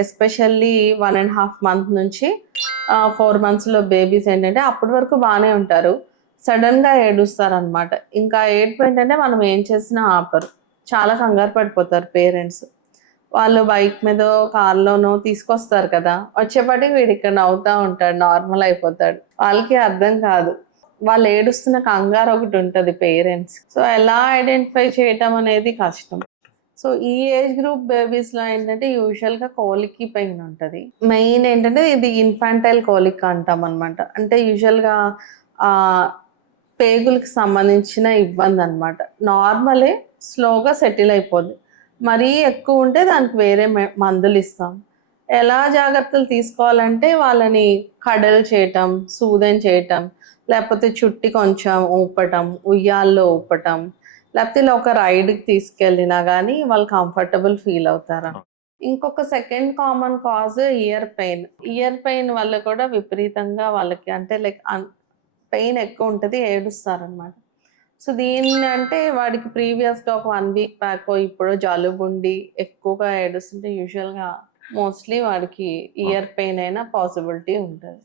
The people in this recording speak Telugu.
ఎస్పెషల్లీ 1.5 మంత్ నుంచి 4 మంత్స్లో బేబీస్ ఏంటంటే అప్పటి వరకు బాగానే ఉంటారు, సడన్గా ఏడుస్తారనమాట. ఇంకా ఏడుపు ఏంటంటే మనం ఏం చేసినా ఆపరు, చాలా కంగారు పడిపోతారు పేరెంట్స్. వాళ్ళు బైక్ మీదో కార్లోనో తీసుకొస్తారు కదా, వచ్చేపాటికి వీడు ఇక్కడ నవ్వుతూ ఉంటాడు, నార్మల్ అయిపోతాడు. వాళ్ళకి అర్థం కాదు, వాళ్ళు ఏడుస్తున్న కంగారు ఒకటి ఉంటుంది పేరెంట్స్. సో ఎలా ఐడెంటిఫై చేయటం అనేది కష్టం. సో ఈ ఏజ్ గ్రూప్ బేబీస్లో ఏంటంటే యూజువల్గా కోలికి పెయిన్ ఉంటుంది. మెయిన్ ఏంటంటే ఇది ఇన్ఫాంటైల్ కోలిక్ అంటాం అనమాట. అంటే యూజువల్గా పేగులకి సంబంధించిన ఇబ్బంది అనమాట. నార్మలే, స్లోగా సెటిల్ అయిపోద్ది. మరీ ఎక్కువ ఉంటే దానికి వేరే మందులు ఇస్తాం. ఎలా జాగ్రత్తలు తీసుకోవాలంటే వాళ్ళని కడల్ చేయటం, సూదెన్ చేయటం, లేకపోతే చుట్టి కొంచెం ఊపటం, ఉయ్యాల్లో ఊపటం, లేకపోతే ఇలా ఒక రైడ్కి తీసుకెళ్ళినా కానీ వాళ్ళు కంఫర్టబుల్ ఫీల్ అవుతారు. ఇంకొక second common cause ear pain. Ear pain వల్ల కూడా విపరీతంగా వాళ్ళకి అంటే లైక్ పెయిన్ ఎక్కువ ఉంటుంది, ఏడుస్తారనమాట. సో దీన్ని అంటే వాడికి ప్రీవియస్గా ఒక 1 వీక్ బ్యాక్ ఇప్పుడు జలుబుండి ఎక్కువగా ఏడుస్తుంటే యూజువల్గా మోస్ట్లీ వాడికి ఇయర్ పెయిన్ అయినా పాసిబిలిటీ ఉంటుంది.